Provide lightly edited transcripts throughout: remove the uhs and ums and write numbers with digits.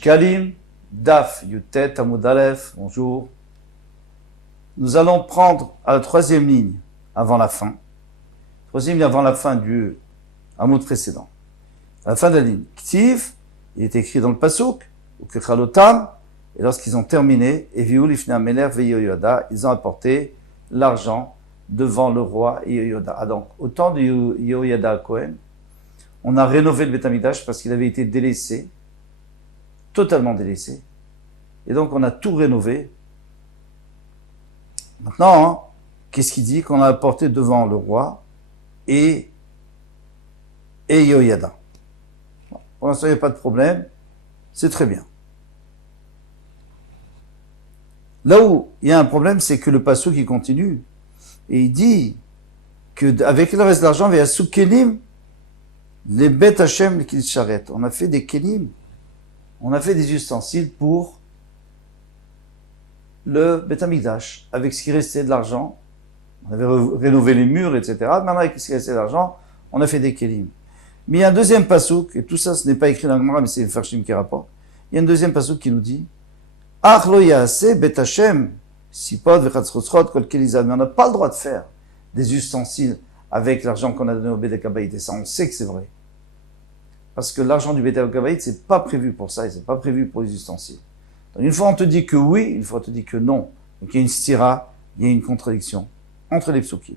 Shkalim, Daf, Yutet, Amud Aleph, bonjour. Nous allons prendre à la troisième ligne avant la fin. Troisième ligne avant la fin du Amud précédent. À la fin de la ligne. Ktiv, il est écrit dans le Pasuk, ou Kechalotam, et lorsqu'ils ont terminé, Eviou Lifnei Ameler veYehoyada, ils ont apporté l'argent devant le roi Yehoyada. Ah donc, au temps de Yehoyada Cohen, on a rénové le Beth Amikdash parce qu'il avait été délaissé, totalement délaissé. Et donc, on a tout rénové. Maintenant, qu'est-ce qu'il dit? Qu'on a apporté devant le roi et Yehoyada. Pour l'instant, il n'y a pas de problème. C'est très bien. Là où il y a un problème, c'est que le pasuk qui continue. Et il dit que avec le reste de l'argent, il y a sous kelim, les bêtes Hachem qui s'arrêtent. On a fait des kelim. On a fait des ustensiles pour le Beth Amikdash. Avec ce qui restait de l'argent, on avait rénové les murs, etc. Maintenant, avec ce qui restait de l'argent, on a fait des kelim. Mais il y a un deuxième pasuk, et tout ça, ce n'est pas écrit dans le Gemara, mais c'est le Farshim qui rapporte. Il y a un deuxième pasuk qui nous dit Ach lo yaaseh bet Hashem sipot vechatzrotzrot kol kelizad. Mais on n'a pas le droit de faire des ustensiles avec l'argent qu'on a donné au Beth Akabaït. Et ça, on sait que c'est vrai. Parce que l'argent du Beth Akabaït, c'est pas prévu pour ça, et c'est pas prévu pour les ustensiles. Donc une fois on te dit que oui, une fois on te dit que non. Donc il y a une stira, il y a une contradiction entre les psukim.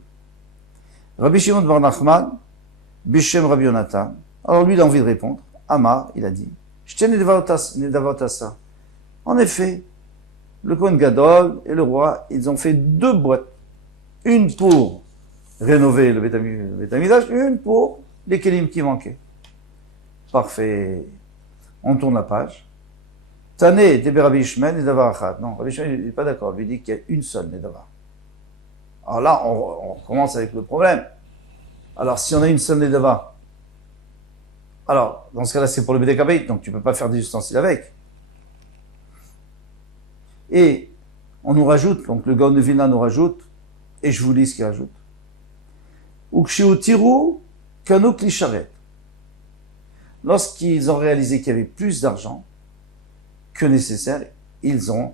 Rabbi Shimon bar Nachman, Bishem Rabbi Yonatan. Alors lui, il a envie de répondre. Amar, il a dit, Shte nedavotasa. En effet, le Kohen Gadol et le roi, ils ont fait deux boîtes. Une pour rénover le Beth Amikdash, une pour les kelim qui manquaient. Parfait. On tourne la page. Tané, Tebe Rabbi Ishmael, Nedavar Achat. Non, Rabbi Ishmael, il n'est pas d'accord. Il lui dit qu'il y a une seule Nedavar. Alors là, on commence avec le problème. Alors, si on a une seule Nedavar, alors, dans ce cas-là, c'est pour le Beth Akabaït, donc tu ne peux pas faire des ustensiles avec. Et on nous rajoute, donc le Gaon de Vilna nous rajoute, et je vous lis ce qu'il rajoute. Ukshiu tiru kanuk lisharet. Lorsqu'ils ont réalisé qu'il y avait plus d'argent que nécessaire, ils ont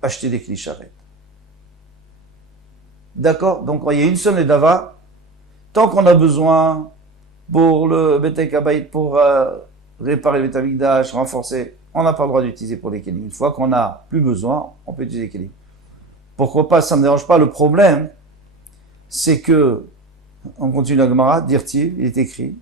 acheté des klisharet. D'accord? Donc, il y a une seule Nedava. Tant qu'on a besoin pour le Beth Akabaït, pour réparer le Beth Amikdash, renforcer, on n'a pas le droit d'utiliser pour les kelim. Une fois qu'on n'a plus besoin, on peut utiliser les kelim. Pourquoi pas? Ça ne me dérange pas. Le problème, c'est que, on continue la Gemara, dirtiv, il est écrit,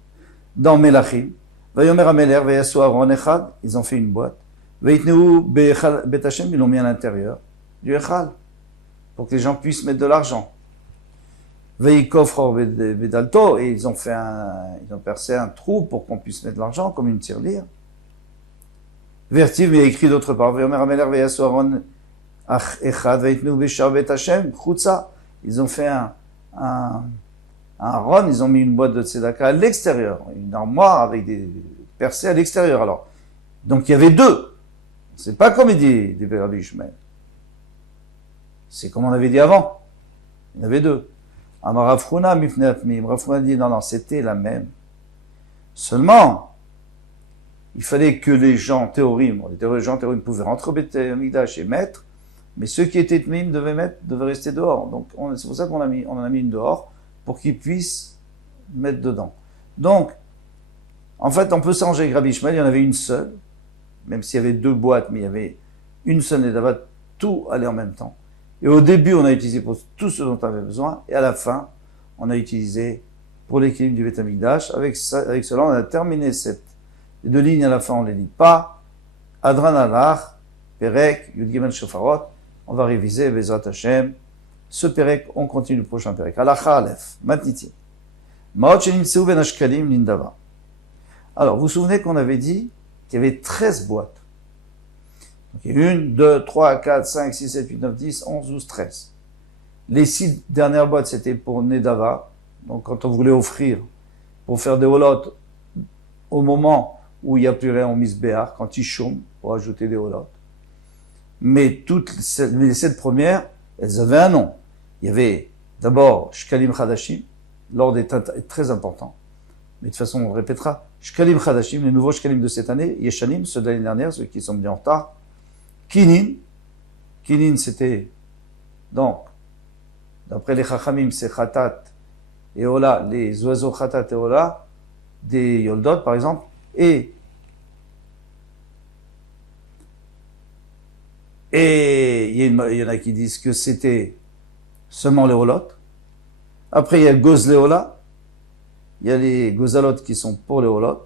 dans Melachim, Vayomer Ameler, Vayasu Aaron Echad, ils ont fait une boîte. Vaitneu Bet Hashem, ils l'ont mis à l'intérieur du Echal, pour que les gens puissent mettre de l'argent. Veikofror Bedalto, et ils ont percé un trou pour qu'on puisse mettre de l'argent, comme une tirelire. Vertiv, mais il y a écrit d'autre part, Vayomer Ameler, Vayasu Aaron Echad, Vaitneu Beshar Bet Hashem, Chutza. Ils ont fait un ron, ils ont mis une boîte de tzedaka à l'extérieur, une armoire avec des percées à l'extérieur. Alors, donc il y avait deux. C'est pas comme il dit Rabbi Ishmael. C'est comme on avait dit avant. Il y en avait deux. Amar Rafruna mifnei atmim. Rafruna dit non, c'était la même. Seulement, il fallait que les gens théorim pouvaient rentrer au Beth Amikdash et mettre, mais ceux qui étaient tmim devaient rester dehors. Donc c'est pour ça qu'on en a mis une dehors, pour qu'ils puissent mettre dedans. Donc, en fait, on peut s'arranger avec Rabbi Ishmael, il y en avait une seule, même s'il y avait deux boîtes, mais il y avait une seule Nedava, tout allait en même temps. Et au début, on a utilisé pour tout ce dont on avait besoin, et à la fin, on a utilisé pour l'équilibre du Beth Amikdash. Avec cela, on a terminé les deux lignes à la fin, on ne les lit pas. Adran Alach, Perek, Yud Gimel Shofarot, on va réviser Bezrat Hashem. Ce Perek, on continue le prochain Perek. Alacha Aleph, Matniti. Maot Shenim Ben Ashkalim Lindava. Alors, vous vous souvenez qu'on avait dit qu'il y avait 13 boîtes. Donc, il y a 1, 2, 3, 4, 5, 6, 7, 8, 9, 10, 11, 12, 13. Les 6 dernières boîtes, c'était pour Nedava. Donc, quand on voulait offrir pour faire des holot au moment où il n'y a plus rien en misbéar, quand il choum, pour ajouter des holot. Mais les 7 premières, elles avaient un nom. Il y avait d'abord Shkalim Chadashim, l'ordre est très important. Mais de toute façon, on le répétera. Shkalim Chadashim, les nouveaux Shkalim de cette année, Yeshanim, ceux de l'année dernière, ceux qui sont venus en retard. Kinin, Kinin c'était, donc, d'après les Chachamim, c'est Khatat et Ola, les oiseaux Khatat et Ola, des Yoldot par exemple, et il y en a qui disent que c'était seulement les Olot. Après il y a Gozle Ola, il y a les Gozalot qui sont pour les Olot,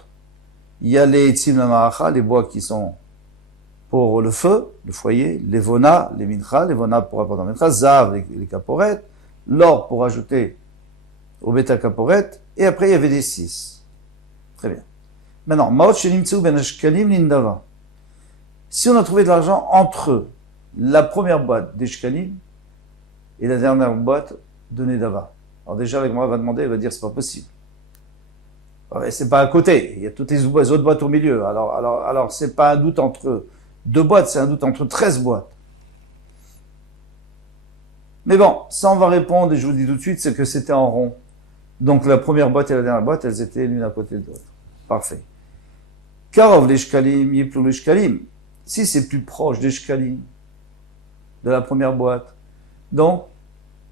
il y a les Etzim la Maracha, les bois qui sont pour le feu, le foyer, les Vona, les Mincha, les Vona pour apporter la Mincha, Zav, les Kaporet, l'or pour ajouter au Beta Kaporet, et après il y avait des 6. Très bien. Maintenant, Maot Shenimtsu Ben Ashkalim Lindava. Si on a trouvé de l'argent entre la première boîte des Shkalim et la dernière boîte de Nedava. Alors déjà, la Gemara va demander, elle va dire c'est pas possible. Ouais, c'est pas à côté, il y a toutes les autres boîtes au milieu. Alors c'est pas un doute entre deux boîtes, c'est un doute entre 13 boîtes. Mais bon, ça on va répondre, et je vous le dis tout de suite, c'est que c'était en rond. Donc la première boîte et la dernière boîte, elles étaient l'une à côté de l'autre. Parfait. Karov les Shkalim, Yiplou les Shkalim. Si c'est plus proche des Shkalim, de la première boîte, donc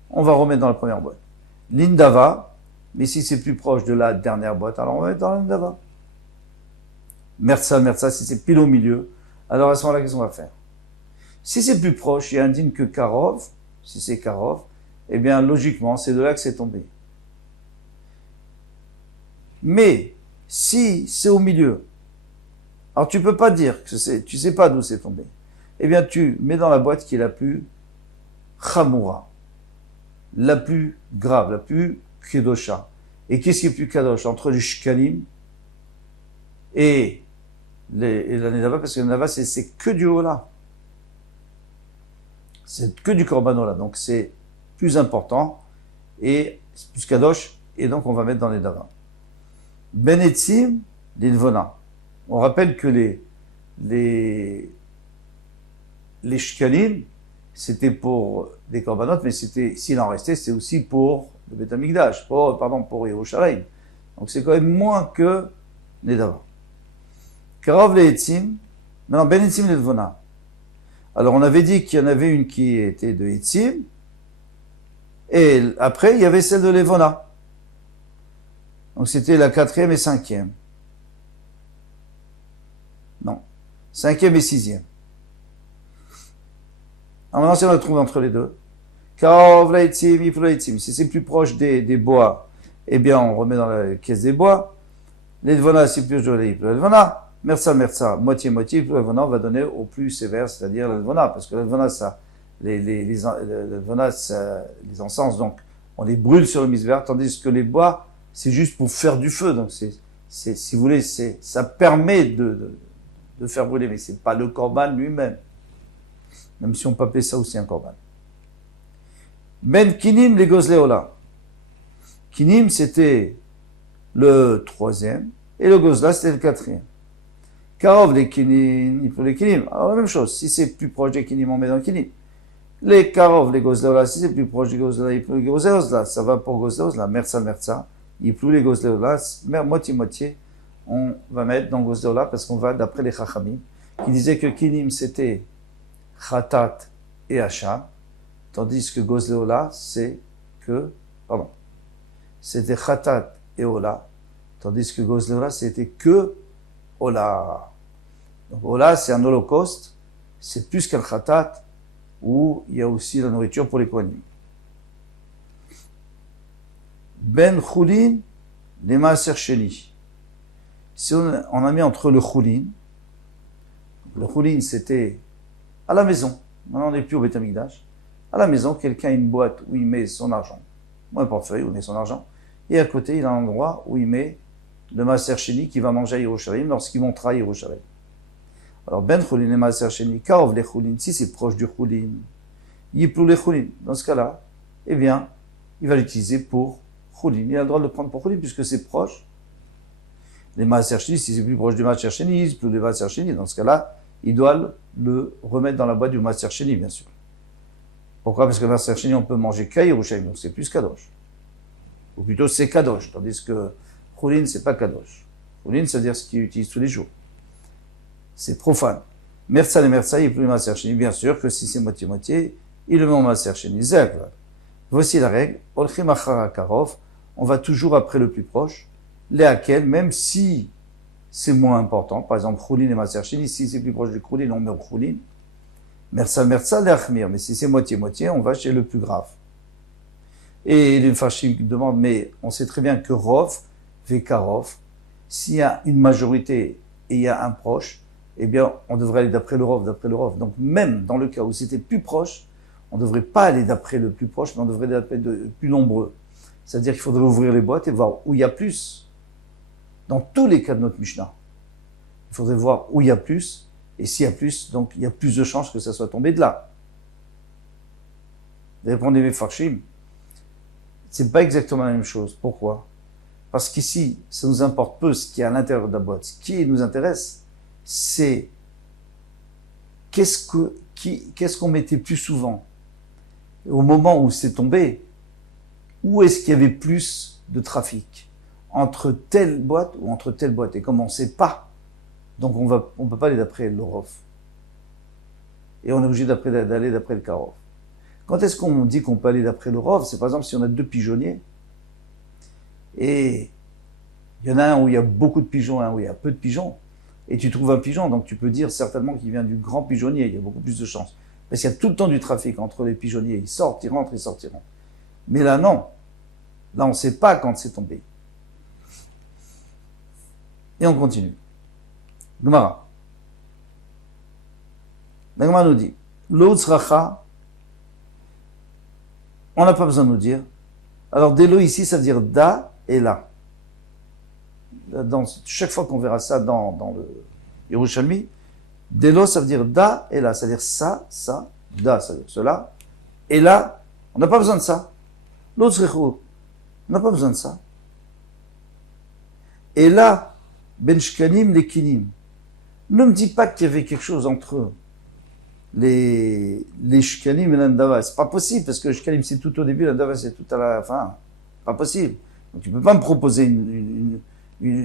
on va remettre dans la première boîte. L'Indava, mais si c'est plus proche de la dernière boîte, alors on va mettre dans l'Indava. Mertsa, si c'est pile au milieu, alors à ce moment-là, qu'est-ce qu'on va faire? Si c'est plus proche, il y a un digne que Karov, si c'est Karov, eh bien logiquement, c'est de là que c'est tombé. Mais si c'est au milieu, alors tu peux pas dire que tu sais pas d'où c'est tombé. Eh bien tu mets dans la boîte qui est la plus chamoura, la plus grave, la plus kedosha. Et qu'est-ce qui est plus kadosh entre les shkalim et la nedava? Parce que la nedava c'est que du hola, c'est que du korbanola, donc c'est plus important et c'est plus kadosh, et donc on va mettre dans les nedava. Benetzim, l'ilvona. On rappelle que les shkalim, c'était pour des korbanot, mais s'il en restait, c'est aussi pour le Beth Amikdash, pour Yerushalayim. Donc c'est quand même moins que Nedava. Karov le Etzim, maintenant Ben Etzim le Dvona. Alors on avait dit qu'il y en avait une qui était de Etzim, et après il y avait celle de Levona. Donc c'était la 4e et 5e. Non, 5e et 6e. Alors maintenant, si on la trouve entre les deux, Karov laïtim, Yiflo laïtim. Si c'est plus proche des bois, eh bien, on remet dans la caisse des bois. Les Dvona, c'est plus de l'Yiflo Dvona. Mertsa, moitié, Yiflo Dvona, on va donner au plus sévère, c'est-à-dire le Dvona, parce que le Dvona, ça, les encens, donc, on les brûle sur le misver, tandis que les bois, c'est juste pour faire du feu. Donc, si vous voulez, ça permet de faire brûler, mais c'est pas le korban lui-même. Même si on peut appeler ça aussi un korban. Ben Kinim les Gozleola. Kinim c'était le 3e et le Gozla c'était le 4e. Karov les Kinim, il faut les Kinim. Alors la même chose, si c'est plus proche des Kinim, on met dans le Kinim. Les Karov, les Gozleola, si c'est plus proche des Gozleola, il faut les Gozleola. Ça va pour Gozleola, Mertsa, il faut les Gozleola, moitié, on va mettre dans Gozleola parce qu'on va d'après les Chachamim qui disaient que Kinim c'était Khatat et Hacham, tandis que Gozleola, c'était Khatat et Ola, tandis que Gozleola, c'était que Ola. Donc Ola, c'est un holocauste, c'est plus qu'un Khatat, où il y a aussi la nourriture pour les Kohanim. Ben Choulin, les Maaser Sheni. Si on a mis entre le Choulin c'était à la maison, maintenant on n'est plus au Beth Amikdash, à la maison, quelqu'un a une boîte où il met son argent, ou un portefeuille où il met son argent, et à côté, il a un endroit où il met le Maaser Sheni qui va manger à Yerushalayim lorsqu'il montera à Yerushalayim. Alors, Ben Choulin et Maaser Sheni, Karov les Choulin, si c'est proche du Choulin, Yiplou les Choulin, dans ce cas-là, eh bien, il va l'utiliser pour Choulin. Il a le droit de le prendre pour Choulin puisque c'est proche. Les Maaser Sheni, si c'est plus proche du Maaser Sheni, Yiplou les Maaser Sheni, dans ce cas-là, il doit le remettre dans la boîte du Maaser Sheni, bien sûr. Pourquoi? Parce que le Maaser Sheni, on peut manger qu'à Yerushalayim, donc c'est plus Kadosh. Ou plutôt, c'est Kadosh, tandis que Choulin, c'est pas Kadosh. Choulin, c'est-à-dire ce qu'il utilise tous les jours. C'est profane. Merza le merza, il plus maaser sheni. Bien sûr que si c'est moitié-moitié, il le met en maaser sheni. Voici la règle. Olchim achar karov. On va toujours après le plus proche. Léaquel, même si c'est moins important. Par exemple, choulin et maaser sheni. Si c'est plus proche du choulin, on met au choulin. Merza leachmir. Mais si c'est moitié-moitié, on va chez le plus grave. Et les Mfarshim demandent, mais on sait très bien que Rov, Vekarov, s'il y a une majorité et il y a un proche, eh bien, on devrait aller d'après le Rov. Donc, même dans le cas où c'était plus proche, on ne devrait pas aller d'après le plus proche, mais on devrait aller d'après le plus nombreux. C'est-à-dire qu'il faudrait ouvrir les boîtes et voir où il y a plus. Dans tous les cas de notre Mishnah, il faudrait voir où il y a plus, et s'il y a plus, donc il y a plus de chances que ça soit tombé de là. Répondez les Mfarshim. C'est pas exactement la même chose. Pourquoi? Parce qu'ici, ça nous importe peu ce qu'il y a à l'intérieur de la boîte. Ce qui nous intéresse, c'est qu'est-ce qu'on mettait plus souvent? Au moment où c'est tombé, où est-ce qu'il y avait plus de trafic? Entre telle boîte ou entre telle boîte? Et comme on ne sait pas, donc on peut pas aller d'après l'Orof. Et on est obligé d'aller d'après le Karov. Quand est-ce qu'on dit qu'on peut aller d'après le Rov? C'est par exemple si on a deux pigeonniers, et il y en a un où il y a beaucoup de pigeons, un où il y a peu de pigeons, et tu trouves un pigeon, donc tu peux dire certainement qu'il vient du grand pigeonnier, il y a beaucoup plus de chances. Parce qu'il y a tout le temps du trafic entre les pigeonniers, ils sortent, ils rentrent, ils sortent, ils rentrent. Mais là, non. Là, on ne sait pas quand c'est tombé. Et on continue. Gemara. La Gemara nous dit, L'Outzracha, on n'a pas besoin de nous dire. Alors, Delo ici, ça veut dire da et la. Chaque fois qu'on verra ça dans le Yerushalmi, Delo, ça veut dire da et la. C'est-à-dire ça, da, ça veut dire cela. Et là, on n'a pas besoin de ça. L'autre, on n'a pas besoin de ça. Et là, ben shkanim les kinim. Ne me dis pas qu'il y avait quelque chose entre eux. Les shkalim et l'andava. C'est pas possible, parce que le shkalim c'est tout au début, l'andava c'est tout à la fin. Pas possible. Donc tu peux pas me proposer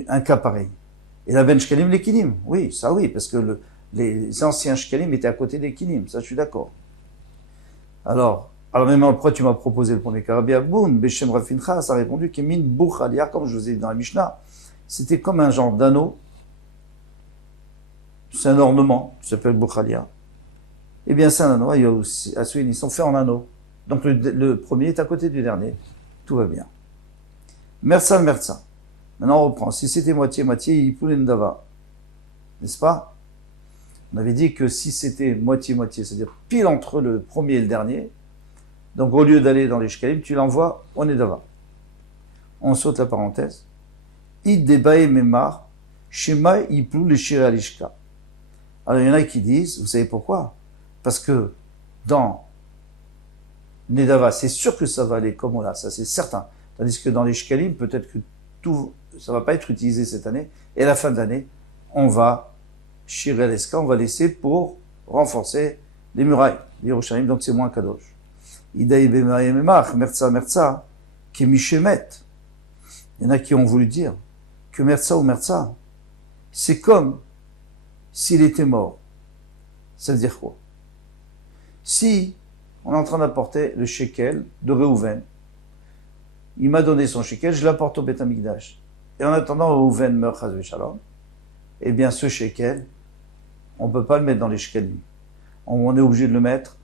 un cas pareil. Et la ben shkalim les kinim. Oui, ça oui, parce que les anciens shkalim étaient à côté des kinim. Ça, je suis d'accord. Alors même pourquoi tu m'as proposé le premier cas? Rabbi Aboun, Beshem Rafincha, ça a répondu Kemin Bouchalia, comme je vous ai dit dans la Mishnah. C'était comme un genre d'anneau. C'est un ornement, qui s'appelle Bouchalia. Eh bien, c'est un anneau, il y a aussi, à Souine, ils sont faits en anneau. Donc, le premier est à côté du dernier. Tout va bien. Mersa. Maintenant, on reprend. Si c'était moitié-moitié, il poule dava. N'est-ce pas? On avait dit que si c'était moitié-moitié, c'est-à-dire pile entre le premier et le dernier, donc au lieu d'aller dans les shkalim, tu l'envoies au nedava. On saute la parenthèse. Id debae memar, shema iplou le shire alishka. Alors, il y en a qui disent, vous savez pourquoi? Parce que dans Nedava, c'est sûr que ça va aller comme on l'a, ça c'est certain. Tandis que dans les shkalim, peut-être que tout, ça va pas être utilisé cette année. Et à la fin de l'année, on va shirer l'eska, on va laisser pour renforcer les murailles, les Yerushalayim, donc c'est moins kadosh. Idaï b'mayememach, merza, qui est mishemet. Il y en a qui ont voulu dire que merza ou merza, c'est comme s'il était mort. Ça veut dire quoi? Si on est en train d'apporter le shekel de Reuven, il m'a donné son shekel, je l'apporte au Beth Amikdash. Et en attendant, Reuven meurt, chas v'shalom, eh bien ce shekel, on ne peut pas le mettre dans les shekalim. On est obligé de le mettre,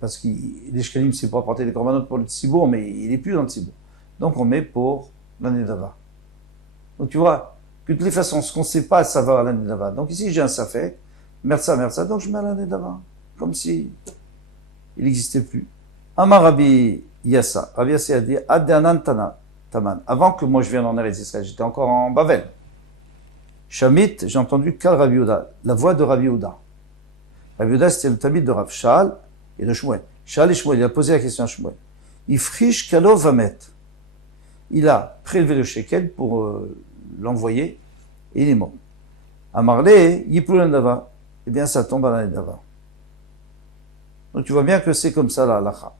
parce que les shekalim, c'est pour apporter des corbanotes pour le tzibour, mais il n'est plus dans le tzibour. Donc on met pour l'année d'ava. Donc tu vois, que de toutes les façons, ce qu'on ne sait pas, ça va à l'année d'ava. Donc ici, j'ai un safek, merza, donc je mets à l'année d'ava. Comme si il n'existait plus. Amar Rabbi Yassa. Rabbi Yassa a dit, Adyanan Taman. Avant que moi je vienne en Eretz Israël, j'étais encore en Bavel. Shamit, j'ai entendu Kal Rabbi Yehuda, la voix de Rabbi Yehuda. Rabbi Yehuda, c'était le tamid de Rav Shal et de Shmuel. Shal et Shmuel, il a posé la question à Shmuel. Ifrish Kalo Vamet. Il a prélevé le shekel pour l'envoyer et il est mort. Amarle, Yipul Dava. Eh bien, ça tombe à l'année d'ava. Donc tu vois bien que c'est comme ça la halakha.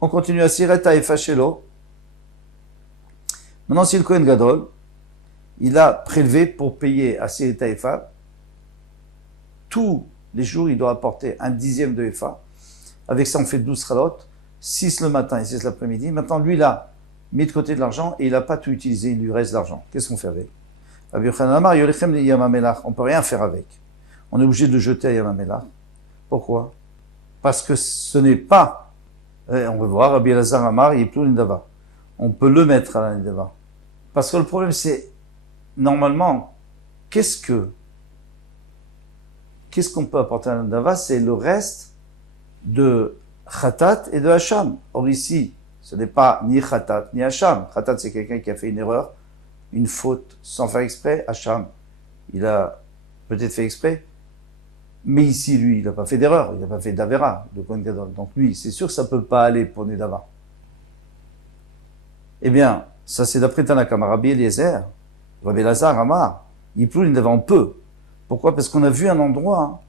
On continue à Sireta et Fachelo. Maintenant, si le Kohen Gadol, il a prélevé pour payer à ses Taïfa, tous les jours, il doit apporter un dixième de Efa. Avec ça, on fait 12 Khalot, 6 le matin et 6 l'après-midi. Maintenant, lui, il a mis de côté de l'argent et il n'a pas tout utilisé, il lui reste de l'argent. Qu'est-ce qu'on fait avec? On ne peut rien faire avec. On est obligé de le jeter à Yamamelach. Pourquoi? Parce que ce n'est pas, on va voir, Rabbi Elazar Amar, il est plus l'indava. On peut le mettre à l'indava. Parce que le problème, c'est, normalement, qu'est-ce qu'on peut apporter à l'indava? C'est le reste de Khatat et de Hacham. Or ici, ce n'est pas ni Khatat ni Hacham. Khatat, c'est quelqu'un qui a fait une erreur, une faute sans faire exprès. Hacham, il a peut-être fait exprès. Mais ici, lui, il n'a pas fait d'erreur, il n'a pas fait d'Avera, de Kohen Gadol. Donc lui, c'est sûr que ça ne peut pas aller pour Nedava. Eh bien, ça c'est d'après Tanakama, Rabbi Eliezer, Rabbi Elazar, Amar, il pleut Nedava, on peut. Pourquoi? Parce qu'on a vu un endroit,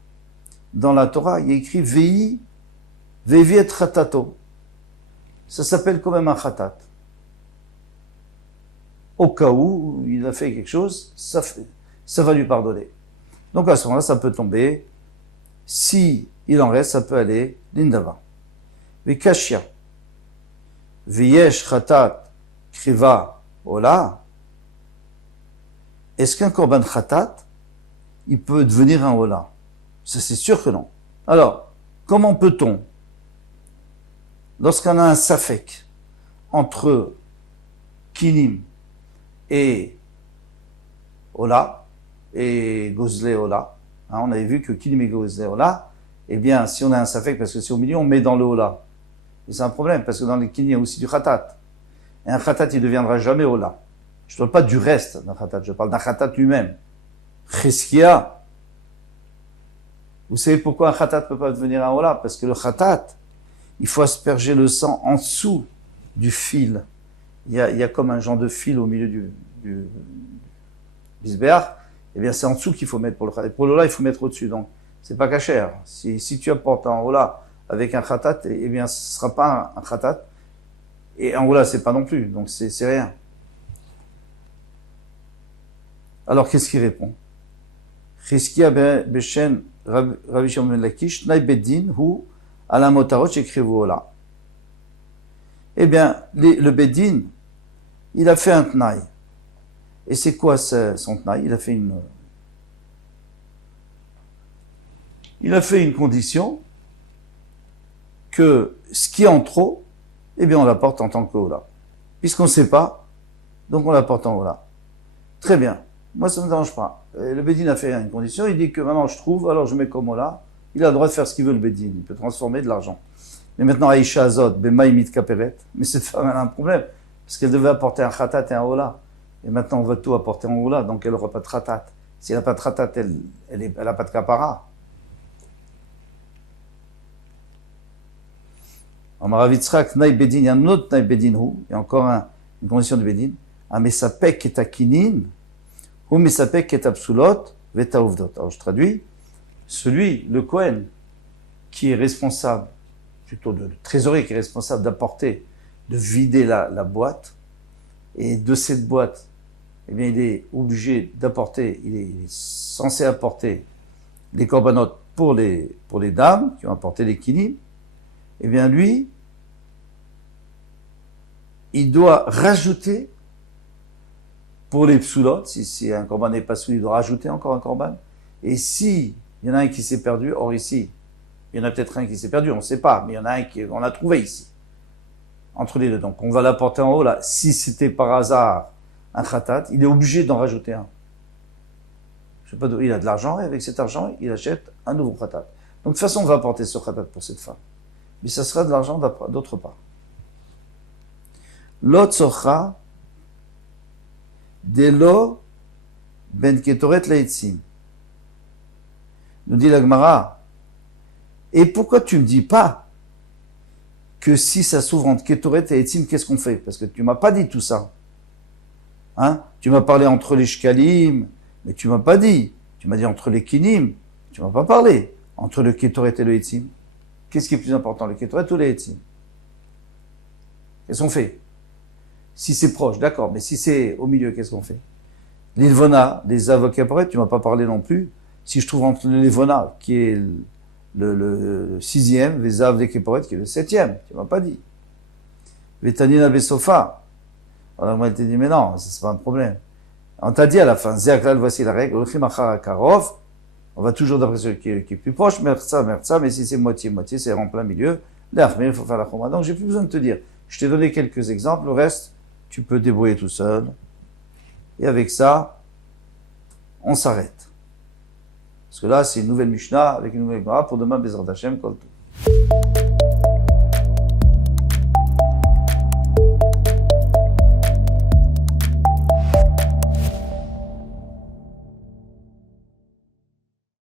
dans la Torah, il y a écrit Ve'i et Khatato. Ça s'appelle quand même un Khatat. Au cas où il a fait quelque chose, ça va lui pardonner. Donc à ce moment-là, ça peut tomber. Si il en reste, ça peut aller l'indava. Vekashia. Veyesh Khatat Kriva Ola. Est-ce qu'un korban Khatat, il peut devenir un Ola? Ça, c'est sûr que non. Alors, comment peut-on, lorsqu'on a un safek entre Kinim et Ola, et Gozle Ola, hein, on avait vu que Kinim et Gozle Ola, eh bien, si on a un safek, parce que c'est au milieu, on met dans le Ola. Et c'est un problème, parce que dans les Kinim, il y a aussi du Khatat. Et un Khatat, il ne deviendra jamais Ola. Je ne parle pas du reste d'un Khatat, je parle d'un Khatat lui-même. Cheskia. Vous savez pourquoi un Khatat ne peut pas devenir un Ola? Parce que le Khatat, il faut asperger le sang en dessous du fil. Il y a comme un genre de fil au milieu du bisbéach. Eh bien, c'est en dessous qu'il faut mettre pour le Khatat. Pour l'Ola, il faut mettre au-dessus. Donc, c'est pas cachère. Si tu apportes un Ola avec un Khatat, eh bien, ce sera pas un Khatat. Et un Ola, c'est pas non plus. Donc, c'est rien. Alors, qu'est-ce qu'il répond? Cheskia Beshen Rabbi Shimon ben Lakish, Tnai Beddin, hu ala motarot shekrivu Ola. Eh bien, le Beddin, il a fait un Tnai. Et c'est quoi son Tnai? Il a fait une condition que ce qui est en trop, eh bien, on l'apporte en tant que Ola. Puisqu'on ne sait pas, donc on l'apporte en Ola. Très bien. Moi, ça ne me dérange pas. Et le Bédine a fait une condition, il dit que maintenant je trouve, alors je mets comme Ola. Il a le droit de faire ce qu'il veut, le Bédine. Il peut transformer de l'argent. Mais maintenant, Aïcha Azot, Bemaïmit Kaperet, mais cette femme, elle a un problème. Parce qu'elle devait apporter un Khatat et un Ola. Et maintenant, on va tout apporter en Ola, donc elle n'aura pas de Khatat. Si elle n'a pas de Khatat, elle n'a pas de Kapara. Amaravitzrak, Naï Bédine, il y a un autre Naï Bédine, il y a encore une condition de Bédine. Amesapek et Akinin. Alors je traduis, le Kohen, qui est responsable, plutôt le trésorier qui est responsable d'apporter, de vider la boîte, et de cette boîte, eh bien, il est obligé d'apporter, il est censé apporter les corbanotes pour les dames, qui ont apporté les kinim, eh bien, lui, il doit rajouter pour les psoulot, si un korban n'est pas souli, il doit rajouter encore un korban. Et si il y en a un qui s'est perdu, or ici, il y en a peut-être un qui s'est perdu, on ne sait pas, mais il y en a un qu'on a trouvé ici, entre les deux. Donc on va l'apporter en haut là. Si c'était par hasard un khatat, il est obligé d'en rajouter un. Je sais pas, il a de l'argent et avec cet argent, il achète un nouveau khatat. Donc de toute façon, on va apporter ce khatat pour cette femme. Mais ça sera de l'argent d'autre part. L'autre sorcha, Delo ben ketoret laïtsim. Nous dit la Gemara. Et pourquoi tu me dis pas que si ça s'ouvre entre ketoret et laïtsim, qu'est-ce qu'on fait? Parce que tu m'as pas dit tout ça. Hein? Tu m'as parlé entre les shkalim, mais tu m'as pas dit. Tu m'as dit entre les kinim, tu m'as pas parlé. Entre le ketoret et le laïtsim. Qu'est-ce qui est plus important, le ketoret ou le laïtsim? Qu'est-ce qu'on fait? Si c'est proche, d'accord, mais si c'est au milieu, qu'est-ce qu'on fait? L'Ilvona, les avocats tu m'as pas parlé non plus. Si je trouve entre l'Ilvona, qui est le sixième, Vezav des Keporet, qui est le septième, tu m'as pas dit. Vetanina Besofa. Alors moi, elle t'a dit, mais non, c'est pas un problème. On t'a dit à la fin, Zéaklal, voici la règle, on va toujours d'après celui qui est plus proche, Merza, mais si c'est moitié-moitié, c'est en plein milieu, il faut faire la Khoma. Donc j'ai plus besoin de te dire. Je t'ai donné quelques exemples, le reste, tu peux débrouiller tout seul. Et avec ça, on s'arrête. Parce que là, c'est une nouvelle Mishnah avec une nouvelle Gemara pour demain, Bezrat Hashem, Kol Tov.